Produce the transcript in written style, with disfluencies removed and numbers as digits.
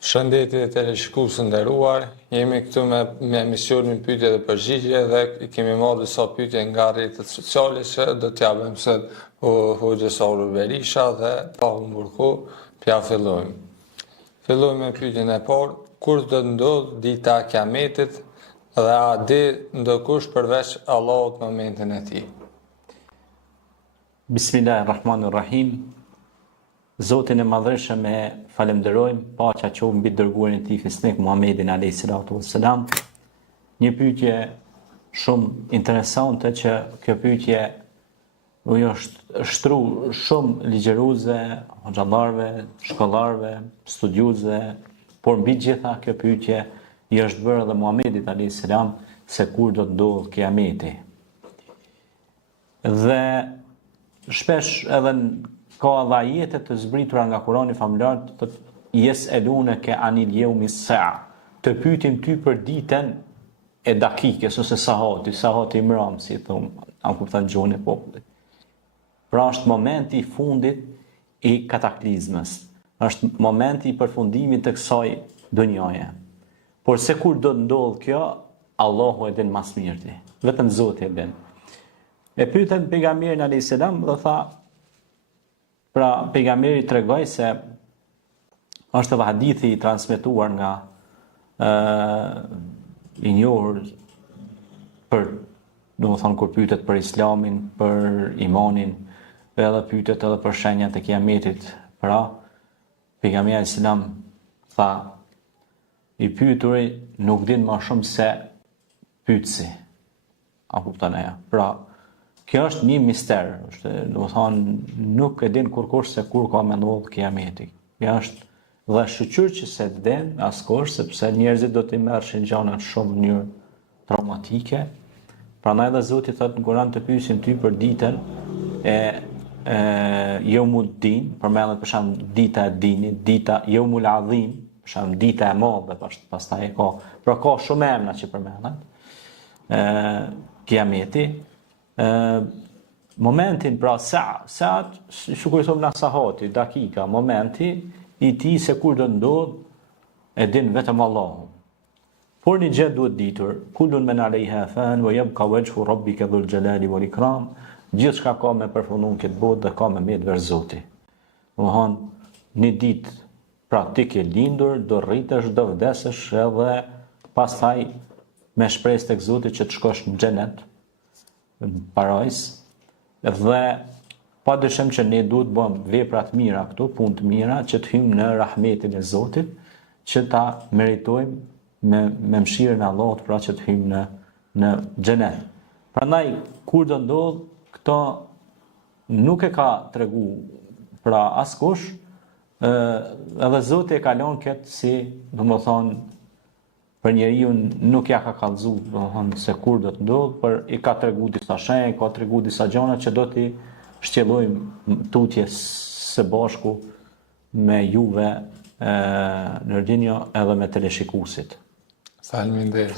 Shëndetje të teleshikues nderuar, jemi këtu me emisionin pyetje dhe përgjigje dhe kemi marrë disa pyetje nga rrjetet sociale që do t'ja bëjmë sot Hoxhës Orur Berisha dhe pa humbur kohë, t'ja fillojmë. Fillojmë me pyetjen e parë, kur do të ndodh dita e Kiametit dhe a di ndokush përveç Allahut momentin e tij? Bismillahirrahmanirrahim. Zotin e madhërshëm e falenderojmë, paqja qoftë mbi dërguarin e tij Fisnik Muhammedin alayhis salatu wassalam. Një pyetje shumë interesante që kjo pyetje u është shtru shumë ligjëruesve, hoxhallarëve, shkollarëve, studiuesve, por mbi gjitha kjo pyetje i është bërë edhe Muhammedit alayhis salam se kur do të ndodh Kiameti. Dhe shpesh edhe ka dhe ajetet të zbritura nga Kurani famullar të yes'alunaka anil yawmi s-sa'a. Të pyetin ty për ditën e dakikës ose sahati mram, si thon, apo kupton gjuhën e popullit. Pra është momenti i fundit i kataklizmës. Është momenti i përfundimit të kësaj dunjaje. Por se kur do të ndodh kjo, Allahu e din më së miri. Vetëm Zoti e din. E pyetën pejgamberin alayhis salam dhe tha, pra pejgamberi tregoi se është edhe hadithi i transmetuar nga i njohur për, domethënë kur pyetet për Islamin, për imanin, edhe pyetet edhe për shenjat e Kiametit. Pra pejgamberi alayhis salam tha, i pyeturi nuk din më shumë se pyetësi. A kupton ajo? Pra kjo është një mister, domethënë nuk e din kurkush se kur ka me ndodh Kiameti. Kjo është dhe shqyr që se din askush, sepse njerëzit do t'i merrshin gjërat shumë në mënyrë traumatike. Prandaj edhe Zoti thotë në Kur'an të pyesin ty për ditën e Yawmuddin, përmendet për shemb dita e dinit, dita Yawmul Azim, për shemb dita e madhe, pastaj ka, pra ka shumë emra që përmendet. Kiameti. Momentin, pra saat, shukur i thomë na sahati, dakika, momenti i tij se kur do ndodh e din vetëm Allahu. Por një gjë duhet ditur, kullun men alayha fan wa yabqa wajhu rabbika dhul jalali wal ikram, gjithçka ka me përfundon këtë botë dhe ka me mbet veç Zoti. Domthonë një ditë pra ti ke lindur, do rritesh, do vdesësh edhe pastaj me shpresë tek Zoti që të shkosh në xhenet, në parajs, dhe pa dyshim që ne duhet bëjmë vepra të mira këtu, punë të mira, që të hyjmë në rahmetin e Zotit, që ta meritojmë me mëshirën e Allahut, pra që të hyjmë në xhenet. Prandaj kur do ndodh këto nuk e ka tregu pra askush, edhe Zoti e ka lënë këtë si, domethënë, për njeriu nuk ja ka kallëzu, domethënë se kur do të ndodh, por i ka tregu disa shenja, ka tregu disa gjëra që do t'i shtjellojmë tutje së bashku me juve në rdinjo edhe me teleshikuesit. Faleminderit.